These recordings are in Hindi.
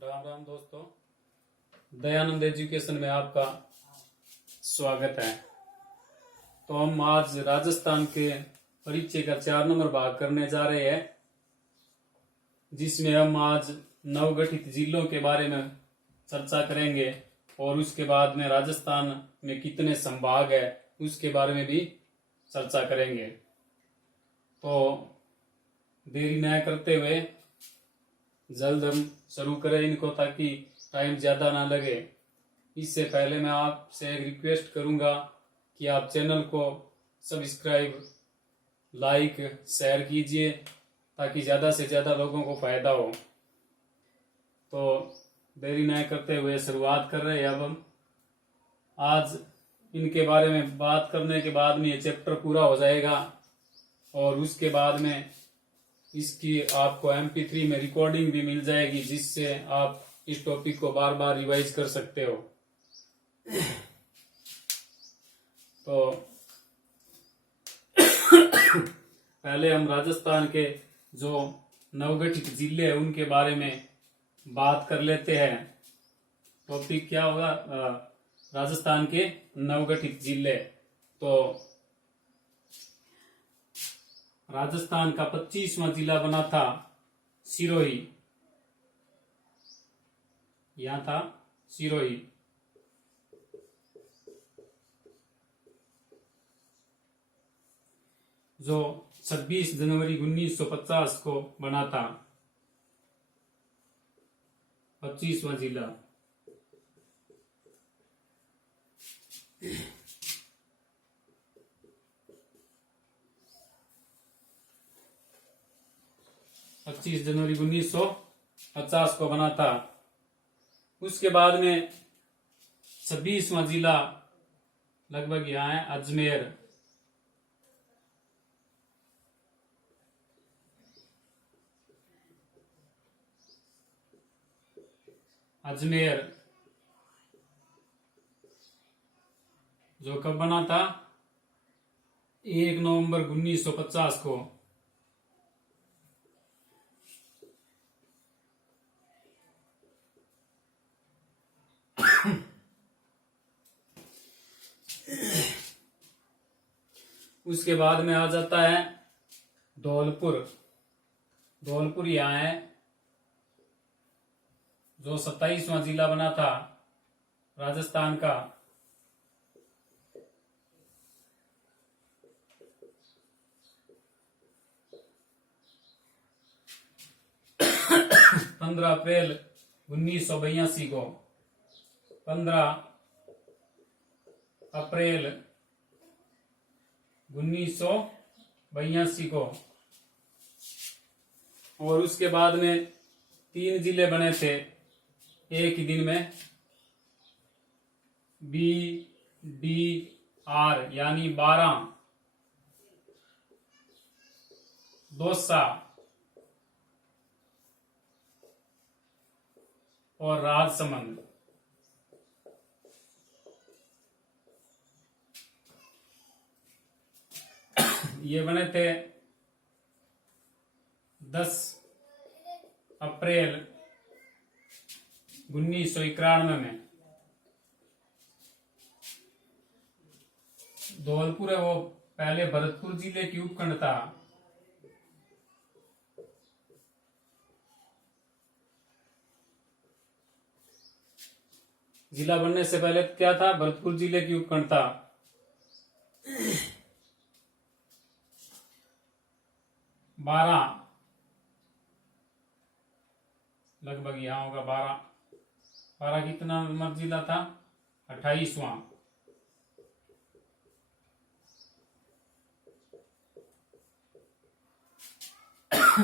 राम राम दोस्तों, दयानंद एजुकेशन में आपका स्वागत है। तो हम आज राजस्थान के परिचय का 4 नंबर भाग करने जा रहे हैं, जिसमें हम आज नवगठित जिलों के बारे में चर्चा करेंगे और उसके बाद में राजस्थान में कितने संभाग है उसके बारे में भी चर्चा करेंगे। तो देरी न करते हुए जल्द हम शुरू करें इनको, ताकि टाइम ज्यादा ना लगे। इससे पहले मैं आपसे एक रिक्वेस्ट करूंगा कि आप चैनल को सब्सक्राइब, लाइक, शेयर कीजिए ताकि ज्यादा से ज्यादा लोगों को फायदा हो। तो देरी न करते हुए शुरुआत कर रहे हैं। अब हम आज इनके बारे में बात करने के बाद में ये चैप्टर पूरा हो जाएगा और उसके बाद में इसकी आपको MP3 में रिकॉर्डिंग भी मिल जाएगी, जिससे आप इस टॉपिक को बार बार रिवाइज कर सकते हो। तो पहले हम राजस्थान के जो नवगठित जिले हैं उनके बारे में बात कर लेते हैं। टॉपिक क्या होगा? राजस्थान के नवगठित जिले। तो राजस्थान का 25वां जिला बना था सिरोही। यहां था सिरोही। जो 26 जनवरी 1950 को बना था 25वां जिला। जनवरी 1950 को बना था। उसके बाद में 26वां जिला लगभग यहाँ है अजमेर। अजमेर जो कब बना था? 1 नवंबर 1950 को। उसके बाद में आ जाता है धौलपुर। धौलपुर यहाँ है, जो 27वां जिला बना था राजस्थान का। अप्रैल 1982 को 15 अप्रैल 1982 को। और उसके बाद में 3 जिले बने थे एक ही दिन में, BDR यानी बारां, दौसा और राजसमंद। ये बने थे 10 अप्रैल 1991 में। धौलपुर है वो पहले भरतपुर जिले की उपखंड था। जिला बनने से पहले क्या था? भरतपुर जिले की उपखंड था। बारां लगभग यहां होगा। 12 कितना नंबर जिला था? 28वां।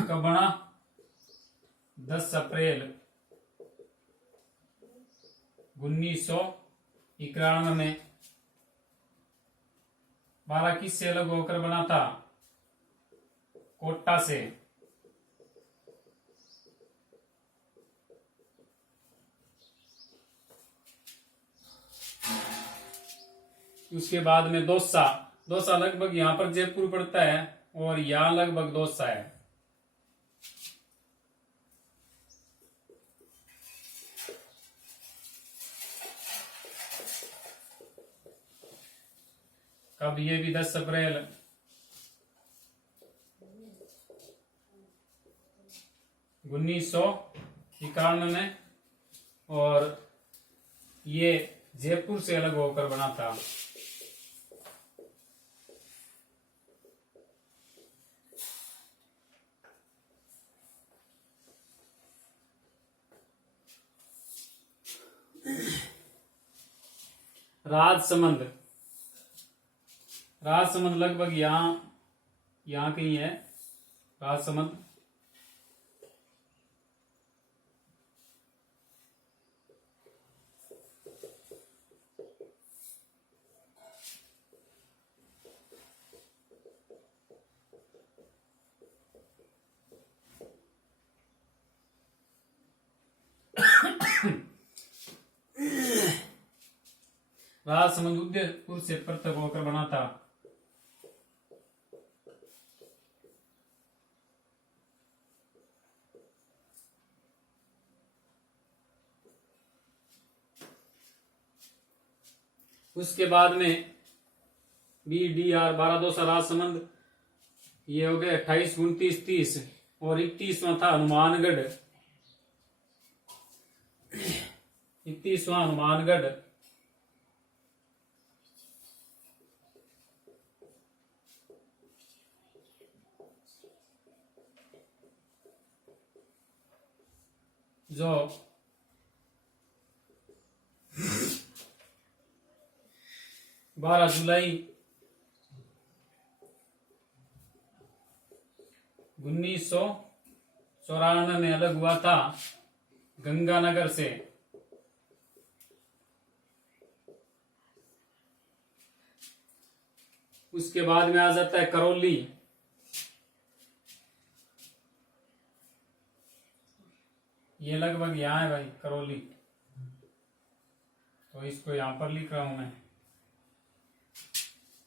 कब बना? 10 अप्रैल 1991 में। 12 किससे अलग होकर बना था? कोटा से। उसके बाद में दौसा। दौसा लगभग यहां पर जयपुर पड़ता है और यहां लगभग दौसा है। कब, ये भी 10 अप्रैल 1991 में, और ये जयपुर से अलग होकर बना था। राजसमंद, राजसमंद लगभग यहाँ कहीं है राजसमंद। राजसमंद उदयपुर से पृथक होकर बना था। उसके बाद में BDR 12 राजसमंद, ये हो गए 28, 29, 30, और 31वां था हनुमानगढ़। 31वां हनुमानगढ़। जो 12 जुलाई 1994 में अलग हुआ था गंगानगर से। उसके बाद में आ जाता है करौली। ये लगभग यहाँ है भाई करौली, तो इसको यहां पर लिख रहा हूं मैं।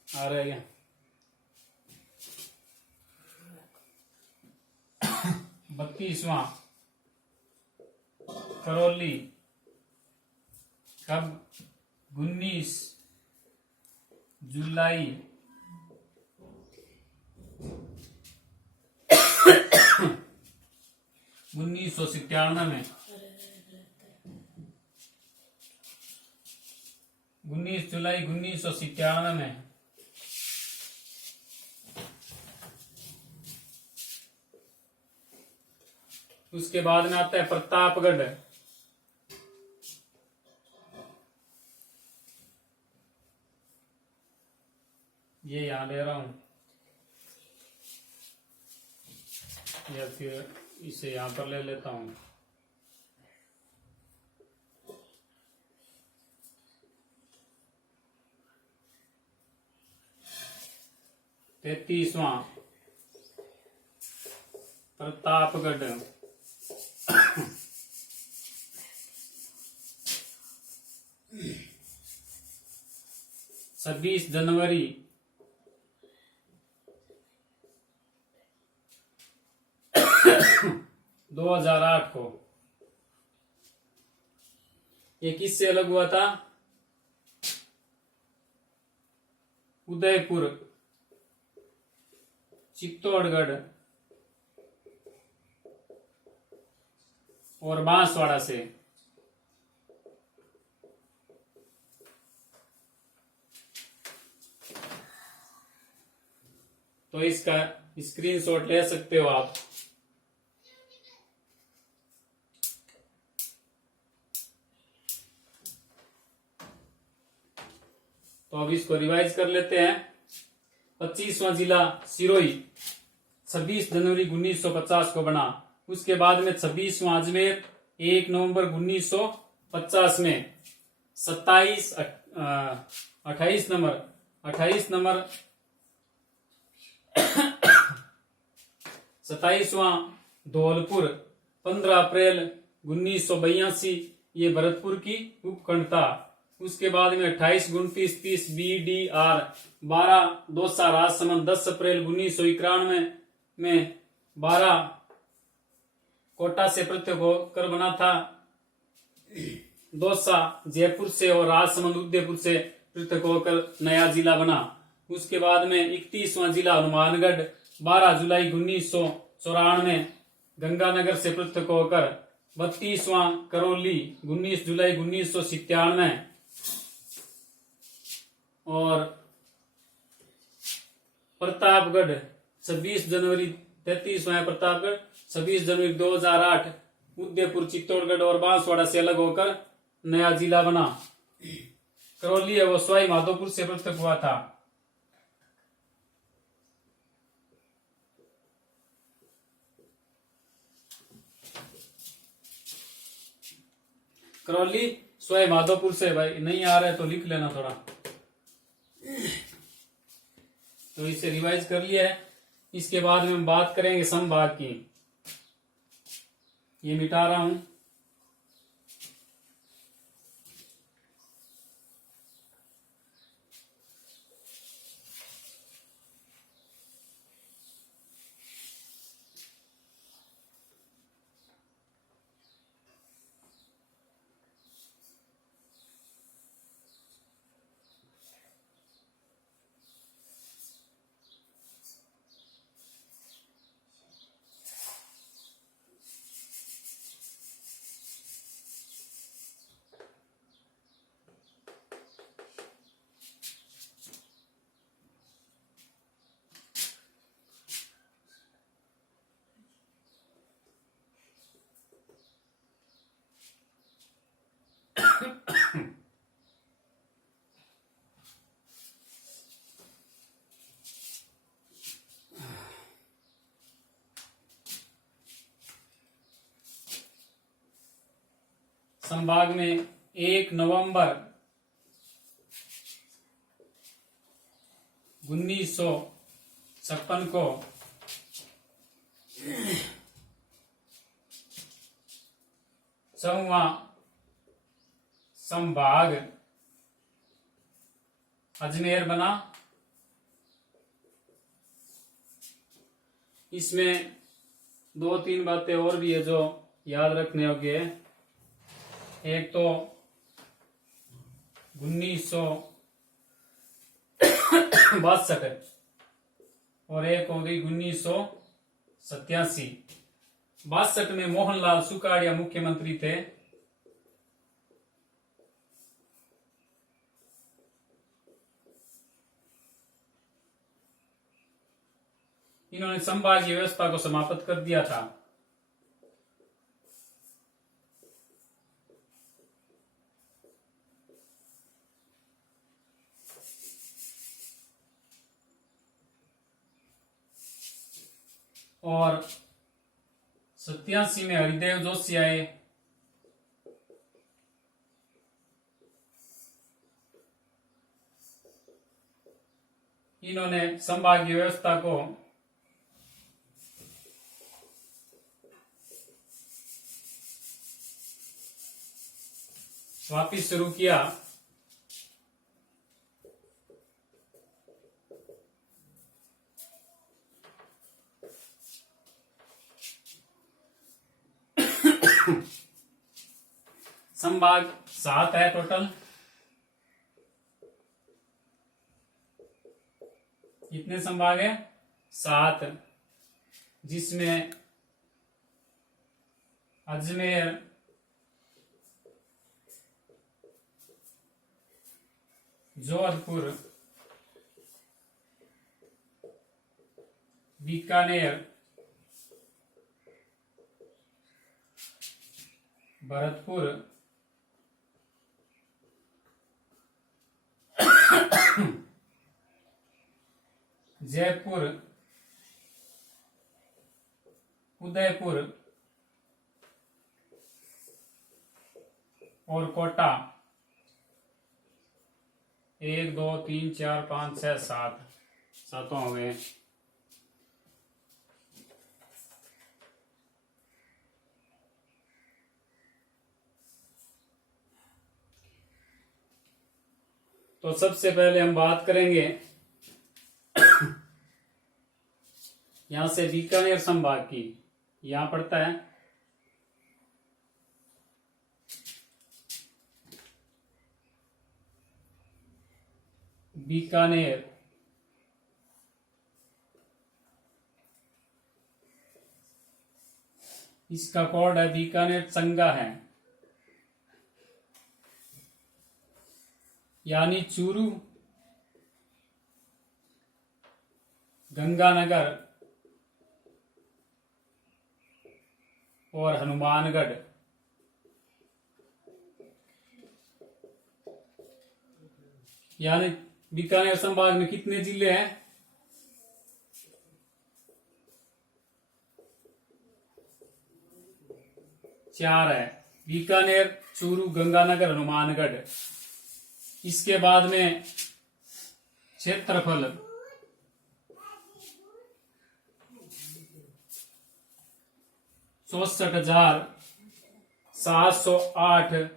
आ रहा है 32वां करौली कब, 19 जुलाई 1997 में। 19 जुलाई 1997 में। उसके बाद में आता है प्रतापगढ़। ये यहां ले रहा हूं, या फिर इसे यहां पर ले लेता हूं। तैतीसवां प्रतापगढ़। 26 जनवरी 2008 को। ये किससे अलग हुआ था? उदयपुर, चित्तौड़गढ़ और बांसवाड़ा से। तो इसका स्क्रीनशॉट ले सकते हो आप। तो अब इसको रिवाइज कर लेते हैं। 25वां जिला सिरोही 26 जनवरी 1950 को बना। उसके बाद में 26वां अजमेर 1 नवंबर 1950 में। 28 नंबर 27वां धौलपुर 15 अप्रैल 1982, ये भरतपुर की उपखंड था। उसके बाद में 28, 29, 30 BDR 12 दौसा राजसमंद 10 अप्रैल 1991 में। 12 कोटा से पृथक होकर बना था। दौसा जयपुर से और राजसमंद उदयपुर से पृथक होकर नया जिला बना। उसके बाद में 31वां जिला हनुमानगढ़ 12 जुलाई 1994 गंगानगर से पृथक होकर, 32वां करौली 19 जुलाई 1997 और प्रतापगढ़ 26 जनवरी 33वां प्रतापगढ़ 26 जनवरी 2008 उदयपुर चित्तौड़गढ़ और बांसवाड़ा से अलग होकर नया जिला बना। करौली है वो सवाई माधोपुर से पृथक हुआ था। करौली सवाई माधोपुर से, भाई नहीं आ रहा है तो लिख लेना थोड़ा। तो इसे रिवाइज कर लिया है। इसके बाद में हम बात करेंगे संभाग की। ये मिटा रहा हूं। संभाग में 1 नवंबर 1956 को चौवां संभाग अजमेर बना। इसमें 2-3 बातें और भी है जो याद रखने योग्य है। एक तो 1962 और एक हो गई 1987। 62 में मोहनलाल सुखाड़िया मुख्यमंत्री थे। इन्होंने संभागीय व्यवस्था को समाप्त कर दिया था। और 87 में हरिदेव जोशी आए। इन्होंने संभागीय व्यवस्था को वापिस शुरू किया। संभाग 7 है टोटल। कितने संभाग है? 7, जिसमें अजमेर, जोधपुर, बीकानेर, भरतपुर, जयपुर, उदयपुर और कोटा 1 2 3 4 5 6 7 सातों हो गए। तो सबसे पहले हम बात करेंगे यहां से बीकानेर संभाग की। यहां पड़ता है बीकानेर, इसका कोड है बीकानेर चंगा है, यानी चूरू, गंगानगर और हनुमानगढ़। यानी बीकानेर संभाग में कितने जिले हैं? 4 है। बीकानेर, चूरू, गंगानगर, हनुमानगढ़। इसके बाद में क्षेत्रफल 64,708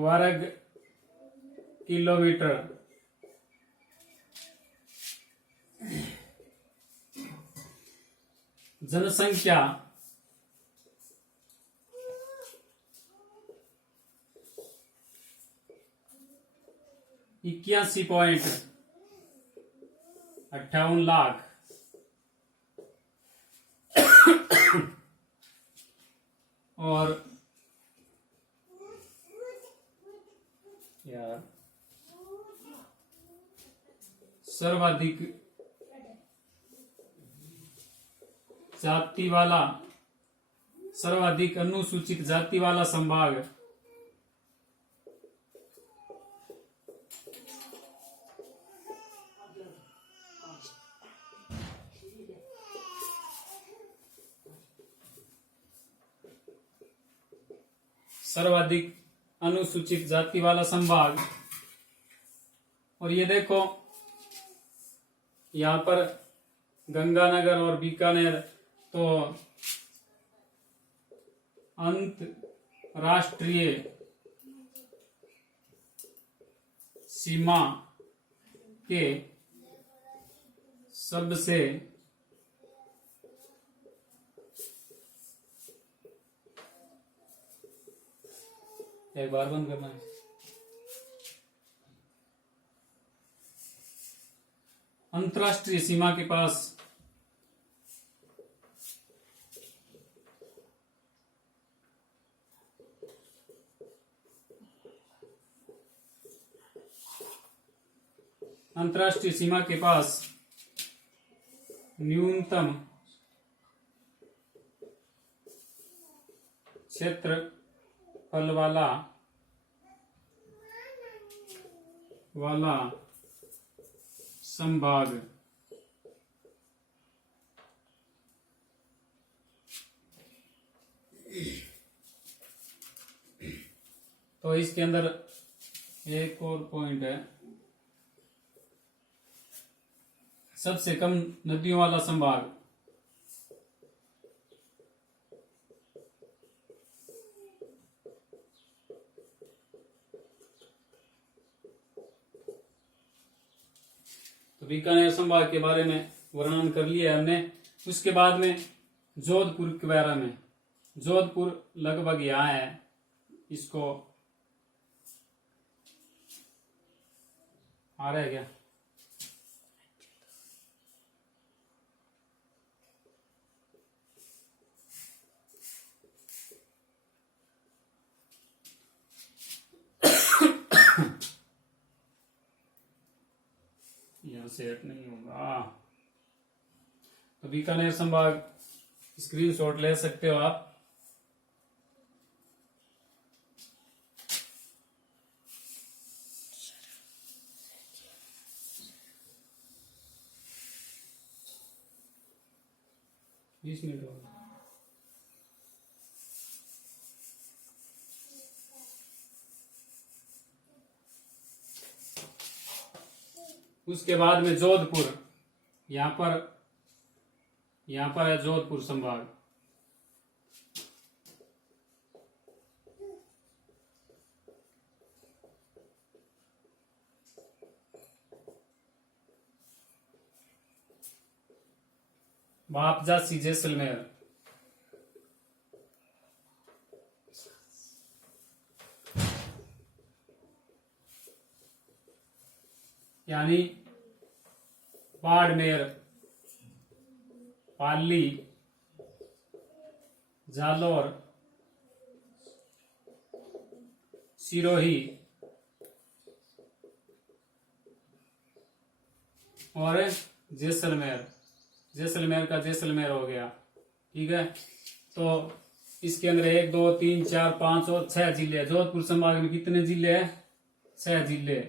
वर्ग किलोमीटर। जनसंख्या 81.58 लाख। और यार सर्वाधिक जाति वाला, सर्वाधिक अनुसूचित जाति वाला संभाग सर्वाधिक अनुसूचित जाति वाला संभाग। और ये देखो यहां पर गंगानगर और बीकानेर तो अंतरराष्ट्रीय सीमा के सबसे एक बार बंद करना है। अंतरराष्ट्रीय सीमा के पास अंतरराष्ट्रीय सीमा के पास न्यूनतम क्षेत्रफल वाला संभाग तो इसके अंदर एक और पॉइंट है, सबसे कम नदियों वाला संभाग। तो बीकानेर संभाग के बारे में वर्णन कर लिया हमने। उसके बाद में जोधपुर के बारे में, जोधपुर लगभग यहाँ है, इसको आ रहा है क्या? यहां सेट नहीं होगा। तो बीकानेर संभाग स्क्रीनशॉट ले सकते हो आप। बीस मिनट होगा। उसके बाद में जोधपुर, यहां पर है जोधपुर संभाग। वापजासी जैसलमेर, यानी बाड़मेर पाली, जालोर, सिरोही और जैसलमेर। जैसलमेर का जैसलमेर हो गया। ठीक है, तो इसके अंदर 1 2 3 4 5 और 6 जिले। जोधपुर संभाग में कितने जिले हैं? 6 जिले।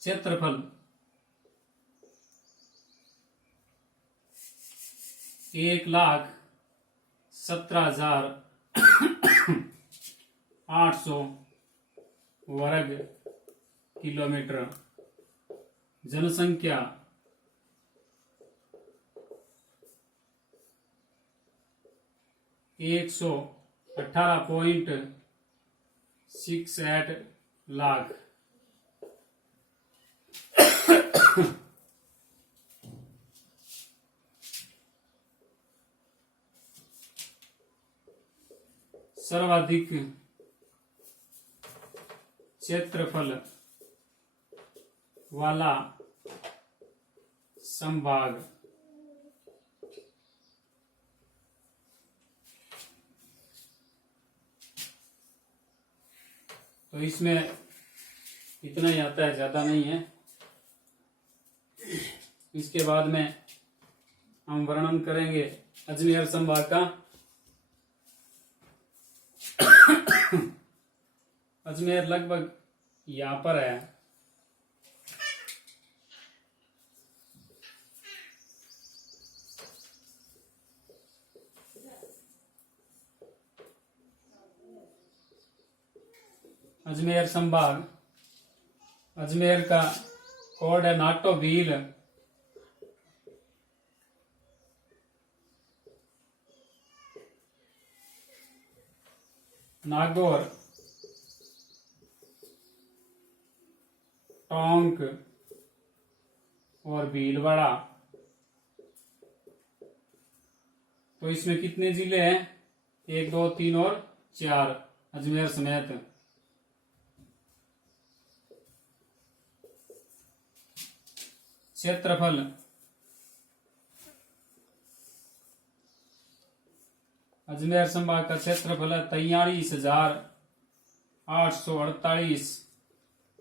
क्षेत्रफल 1,17,800 वर्ग किलोमीटर। जनसंख्या 118.68 लाख। सर्वाधिक क्षेत्रफल वाला संभाग तो इसमें इतना ही आता है, ज्यादा नहीं है। इसके बाद में हम वर्णन करेंगे अजमेर संभाग का। अजमेर लगभग यहां पर है। अजमेर संभाग, अजमेर का कोड है नाटो भील। नागौर, टोंक और भीलवाड़ा। तो इसमें कितने जिले हैं? 1 2 3 और 4 अजमेर समेत। क्षेत्रफल अजमेर संभाग का क्षेत्रफल है 43,848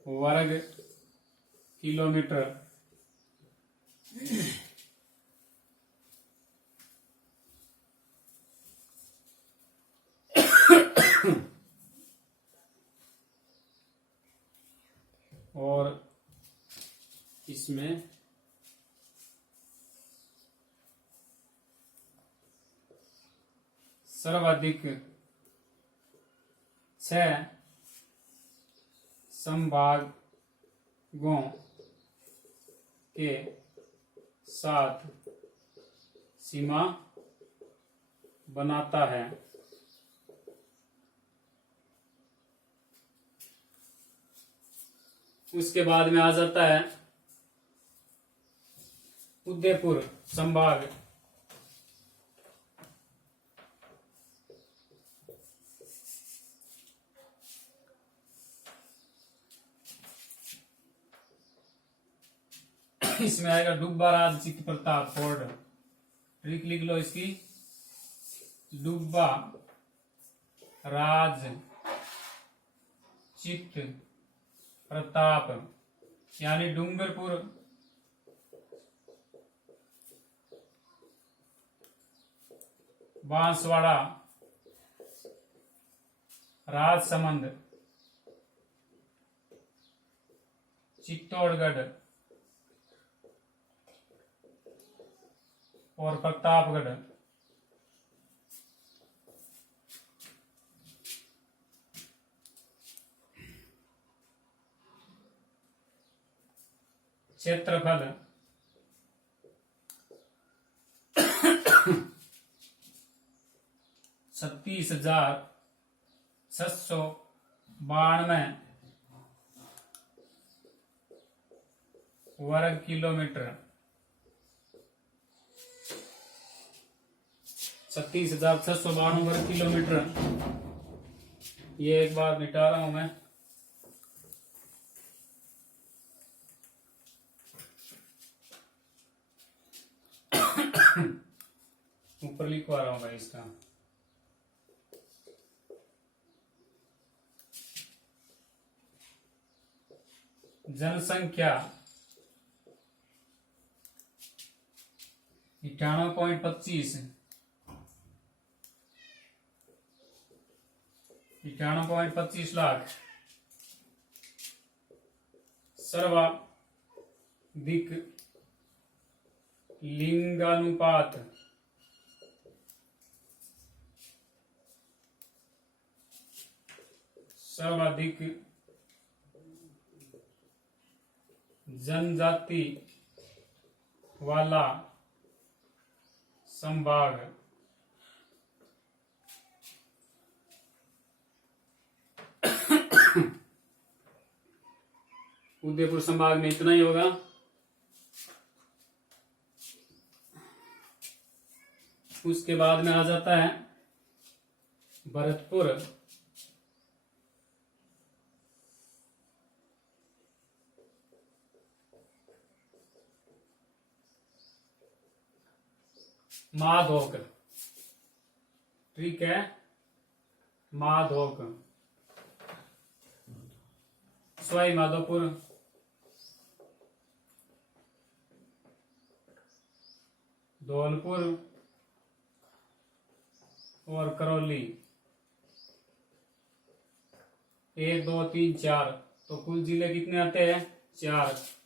वर्ग किलोमीटर। और इसमें सर्वाधिक 6 संभागों के साथ सीमा बनाता है। उसके बाद में आ जाता है उदयपुर संभाग। इसमें आएगा डुब्बा राज चित्त प्रताप फोर्ड। ट्रिक लिख लो इसकी, डुब्बा राज चित्त प्रताप यानी डूंगरपुर, बांसवाड़ा, राजसमंद, चित्तौड़गढ़ और प्रतापगढ़। क्षेत्रफल 36,692 वर्ग किलोमीटर। 36,692 वर्ग किलोमीटर। ये एक बार मिटा रहा हूं मैं। ऊपर लिखवा रहा हूं भाई इसका। जनसंख्या 98.25 लाख। सर्वाधिक लिंगानुपात सर्वाधिक जनजाति वाला संभाग। उदयपुर संभाग में इतना ही होगा। उसके बाद में आ जाता है भरतपुर। माधोक, ठीक है, माधोक। सवाई माधोपुर, धौलपुर और करौली। 1 2 3 4, तो कुल जिले कितने आते हैं? 4।